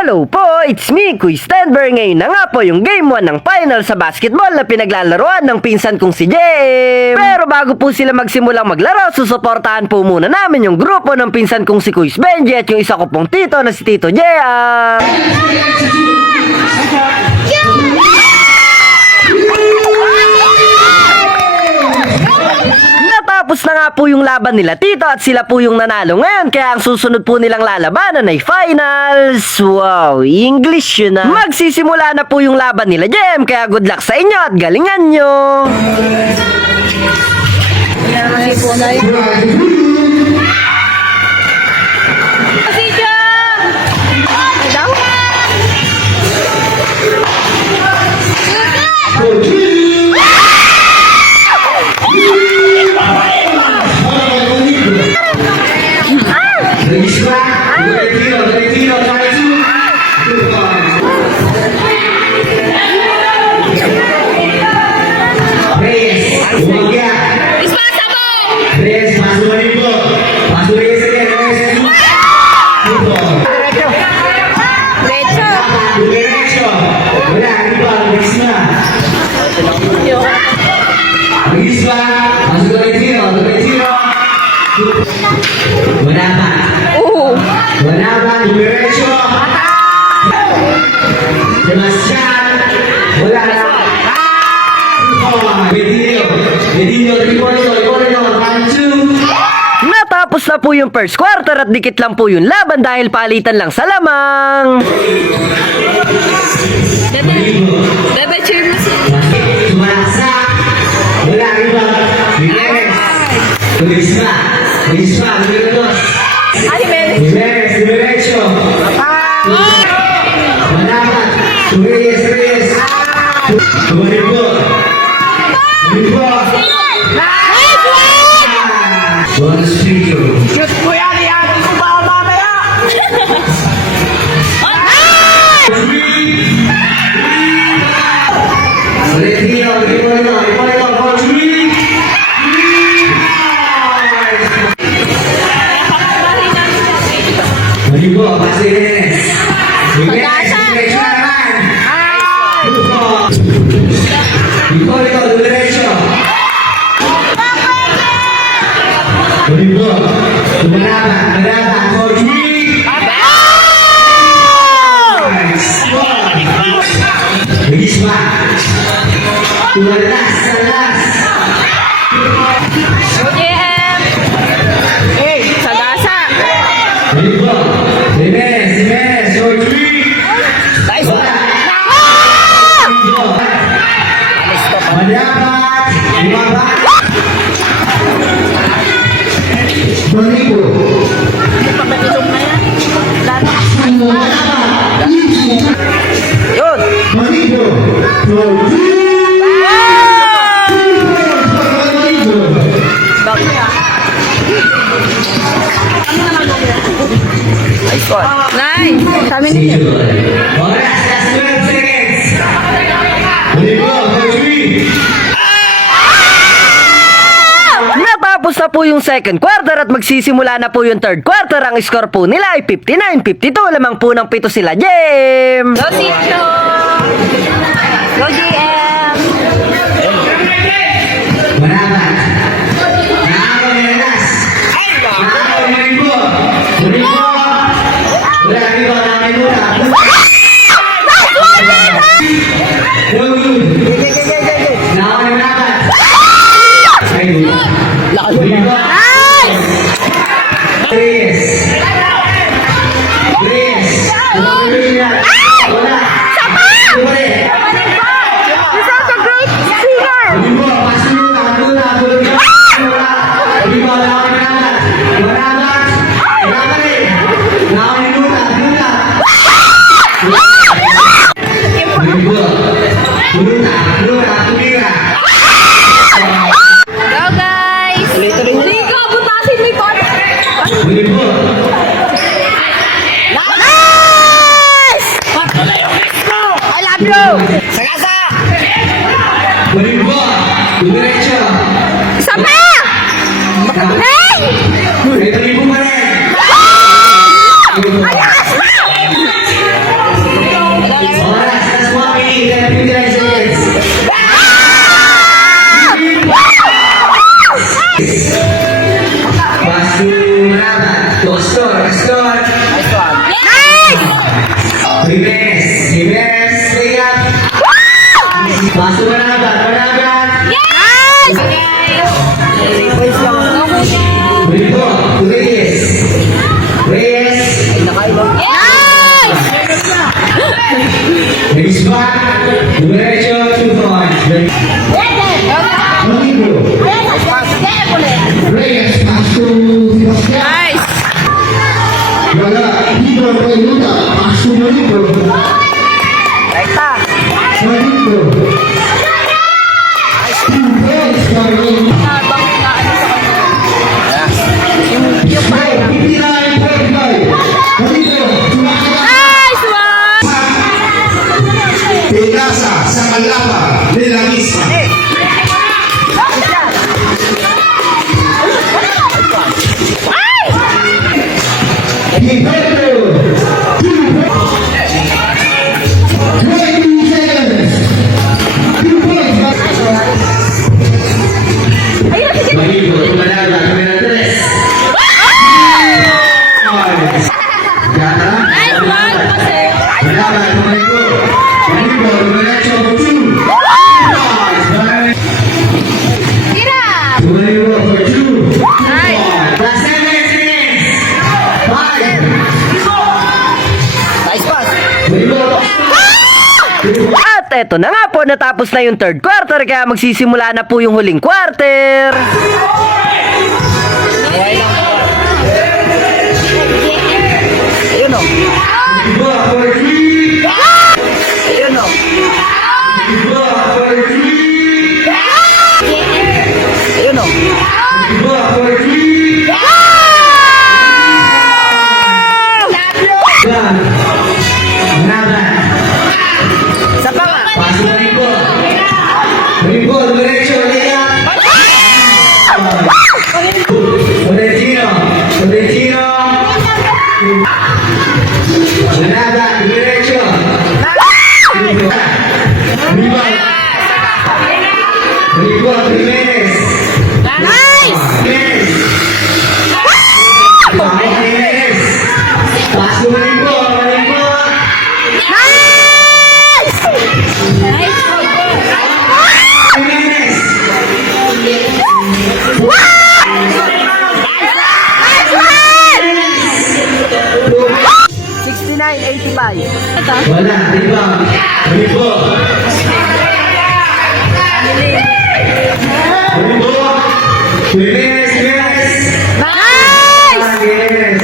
Hello po, it's me, Kuy Stenberg. Ngayon na nga po yung Game 1 ng final sa basketball na pinaglalaroan ng pinsan kong si Jem. Pero bago po sila magsimulang maglaro, susuportahan po muna namin yung grupo ng pinsan kong si Kuy Benji at yung isa ko pong tito na si Tito Jea. Tapos na nga po yung laban nila Tito at sila po yung nanalo ngayon. Kaya ang susunod po nilang lalabanan ay finals. Wow, English yun na. Magsisimula na po yung laban nila Jem. Kaya good luck sa inyo at galingan nyo. Natapos na po yung first quarter at dikit lang po yung laban dahil palitan lang sa lamang. Bebe, cheer mo siya. Shoot mo yan! Iyan ko ba mamaya? Nice! Kami na siya. Natapos na po yung second quarter at magsisimula na po yung third quarter. Ang score po nila ay 59-52. Lamang po ng 7 sila Jem. Go, Tito! Go, GM! Go, guys! Ligo, butasin mo yung pata! Nice! I love you! Sagasa! Isa pa! Hey! Ito Paso Managat. Managat. Yes! Rito. Reyes. Reyes. Yes! Reyes back. Diretso. 2 points. Rodrigo. Reyes. Pass to Sebastian. Nice! Wala. Libro. Reyuda. Pass to Rodrigo. Rekta. Rodrigo. 2 points for Rodrigo. Habang inaano sa kanya. Yung 59.5. Rodrigo. Tumakas. Nice one! Pegasa sa Calapa de la Misa. Gilberto. 20 seconds. 2 points. Marigo, Tumalaga, Camera 3. Gana. Nice one! Kasi. Malaga, Marigo. Marigo, Diretso, 2. Tira! Marigo for 2. Nice! Last 7 minutes. 5. Nice pass. Marigo. At eto na nga po, natapos na yung third quarter kaya magsisimula na po yung huling quarter. Ayun o. Marigo for 3. Ayun o. Marigo for 3. Ayun o. Marigo for 3. Yan. Managat. Sa pa nga. Paso Marigo. Marigo, diretso, liga. Tolentino. Tolentino. Managat, diretso. Rival. Marigo, Jimenez. Nice! Jimenez. Jimenez. Paso Marigo, Marigo. Nice! Nice! Jimenez. Nice one! 69-85. Wala, rebound. Marigo. Marigo. Jimenez, Jimenez. Nice! Jimenez.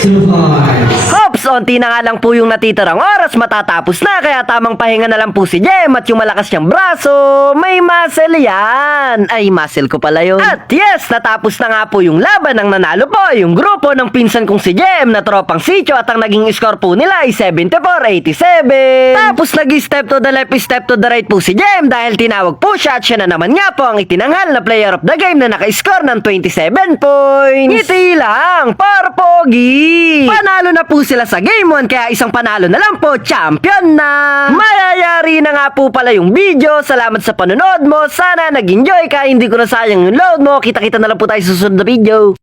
2 points. Hops, onti na nga lang po yung natitirang oras matatapos na kaya tamang pahinga na lang po si Jem at yung malakas niyang braso, may muscle yan. Ay, muscle ko pala yun. At yes, natapos na nga po yung laban ng nanalo po yung grupo ng pinsan kong si Jem na tropang sityo at ang naging score po nila ay 74-87. Tapos nag-step to the left, step to the right po si Jem dahil tinawag po siya at siya na naman nga po ang itinanghal na player of the game na naka-score ng 27 points. Ngiti lang, para pogi. Panalo na po sila sa Game 1 kaya isang panalo na lang po, champion na! Mayayari na nga po pala yung video. Salamat sa panonood mo. Sana nag-enjoy ka. Hindi ko na sayang yung load mo. Kita-kita na lang po tayo sa susunod na video.